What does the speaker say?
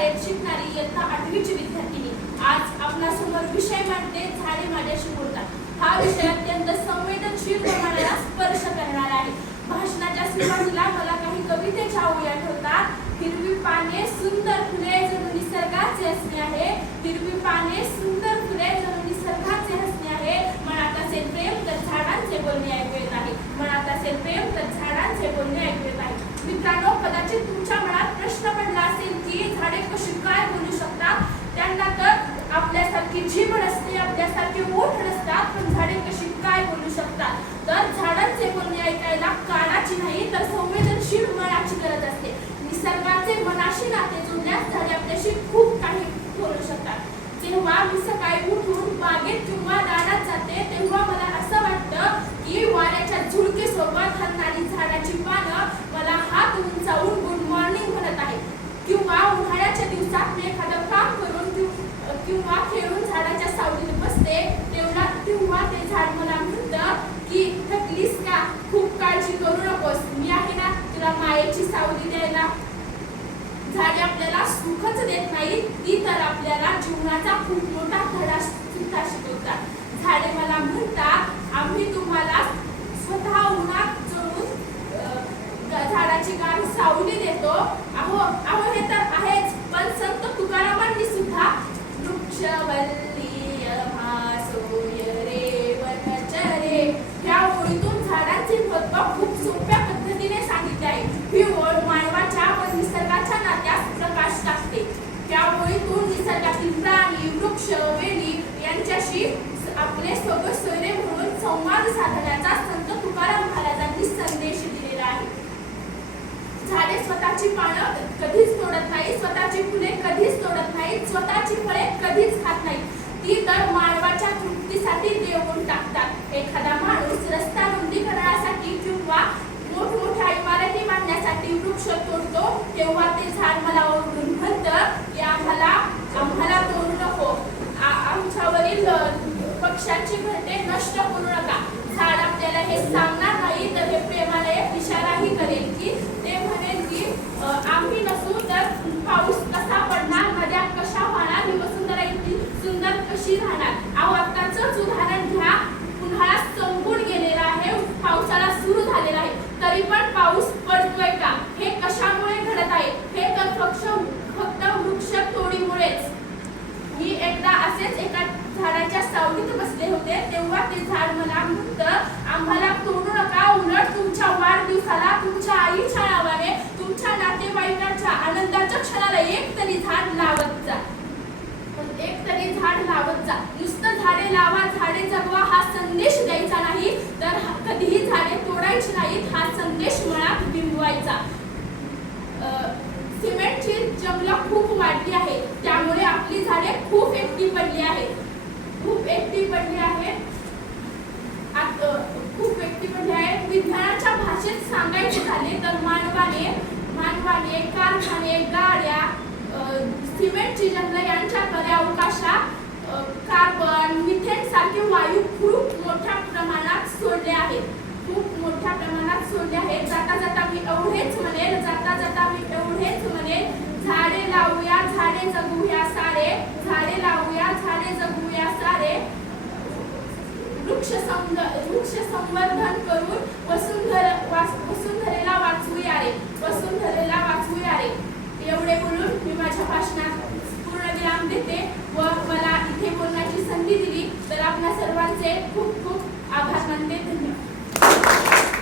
शाळेत शिकणारी इयत्ता 8वीची विद्यार्थिनी आज आपणासमोर विषय मांडते झाडे माझ्याशी बोलतात। हा विषय अत्यंत संवेदनशील मनाला स्पर्श करणारा आहे। भाषणाच्या सुरुवातीला मला काही कवितेच्या ओळी आठवतात। हिरवी पाने सुंदर फुले जणू निसर्गाचे हसणे आहे। हिरवी पाने सुंदर फुले जणू निसर्गाचे हसणे आहे। मनात असेल प्रेम तर झाडांचे बोलणे ऐकू येत आहे। मनात असेल प्रेम तर झाडांचे बोलणे ऐकू येत आहे। मित्रांनो, कदाचित तुमच्या मनात प्रश्न पडला असेल की झाडे कशी काय बोलू शकतात। त्यांना तर आपल्यासारखी जीभ नसते, आपल्यासारखे ओठ नसतात, पण झाडे कशी काय बोलू शकतात। तर झाडांचे बोलणे ऐकायला कानाची नाही तर संवेदनशील मनाची गरज असते। निसर्गाचे मनाशी नाते जोडण्यास झाडे आपल्याशी खूप काही बोलू शकतात। जेव्हा मी सकाळी उठून बागेत किंवा रानात जाते तेव्हा मला असं वाटतं की वाऱ्याच्या झुळकेसोबत हलणारी झाडाची पानं मला हात उंचावून गुड मॉर्निंग म्हणत आहे। किंवा उन्हाळ्याच्या दिवसात मी एखादं काम करून किंवा खेळून झाडाच्या सावलीत बसते तेव्हा ते झाड मला म्हणतं की थकलीस का, खूप काळजी करू नकोस, मी आहे ना तुला मायेची सावली द्यायला। झाडे आपल्याला सुखच देत नाही, ती तर आपल्याला जीवनाचा खूप मोठा धडा सुद्धा शिकवतात। झाडे मला म्हणतात आम्ही तुम्हाला स्वतः उन्हात जळून झाडाची गार सावली देतो। अहो हे तर आहेच, पण संत तुकारामांनी सुद्धा वृक्षवल्ली महासोय रे वनचरे या ओळीतून झाडांचे महत्त्व खूप सोप्या पद्धतीने सांगितले आहे। ही ओळ मानवाच्या व निसर्गाच्या नात्यात प्रकाश टाकते। त्या ओळीतून निसर्गातील प्राणी, वृक्ष, वेली यांच्याशी आपले सोयरे म्हणून संवाद साधण्याचा संत तुकाराम महाराजांनी संदेश दिलेला आहे। झाडे स्वतःची पानं कधीच तोडत नाही, स्वतःची फुले कधीच तोडत नाही, स्वतःची फळे कधीच खात नाही, ती तर मानवाच्या तृप्तीसाठी देऊन टाकतात। एखादा माणूस रस्ता रुंदीकरणासाठी किंवा मोठमोठ्या इमारती बांधण्यासाठी वृक्ष तोडतो तेव्हा ते झाड मला ओरडून म्हणतं की आम्हाला तोडू नको, आमच्यावरील पक्ष्यांची घरटे नष्ट करू नका। झाड आपल्याला हे सांगणार नाही तर हे प्रेमाने इशाराही करेल की ते म्हणेल की आम्ही नसू तर पाऊस कसा पडणार, नद्या कशा वाहणार, ही वसुंधरा इतकी सुंदर कशी राहणार। आत्ताचंच उदाहरण घ्या, उन्हाळा संपून गेलेला आहे, पावसाला सुरू झालेला आहे, तरी पण पाऊस पडतोय का, हे कशामुळे घडत आहे, हे तर फक्त वृक्ष तोडीमुळेच। मी एकदा असेच एका झाडाच्या सावलीत बसले होते तेव्हा ते झाड मला म्हणतं आम्हाला तोडू नका, उलट तुमच्या वाढदिवसाला तुमच्या आईच्या नावाने तुमच्या नातेवाईकांच्या आनंदाच्या क्षणाला एक तरी झाड लावत जा, एक तरी झाड लावत जा। नुसतं झाडे लावा, झाडे जगवा हा संदेश द्यायचा नाही तर कधीही झाडे तोडायची नाहीत हा संदेश मनात बिंबवायचा। सिमेंटची जंगलं खूप वाढली आहे, त्यामुळे आपली झाडे खूप एकटी पडली आहेत, खूप एकटी पडली आहे। विज्ञानाच्या भाषेत सांगायचे झाले तर मानवाने कारखाने, गाड्या, सिमेंटची जंगलं यांच्याकडे अवकाशात कार्बन, मिथेन सारखे वायू खूप मोठ्या प्रमाणात सोडले आहेत, खूप मोठ्या प्रमाणात सोडले आहेत। जाता जाता मी एवढेच म्हणेल, झाडे लावूया, झाडे जगूया सारे, झाडे लावूया, झाडे जगूया सारे, वृक्ष संवर्धन करून वसुंधरेला वाचवूया रे, वसुंधरेला वाचवूया रे। एवढे बोलून मी माझ्या भाषणात पूर्ण विराम देते व मला इथे बोलण्याची संधी दिली तर आपल्या सर्वांचे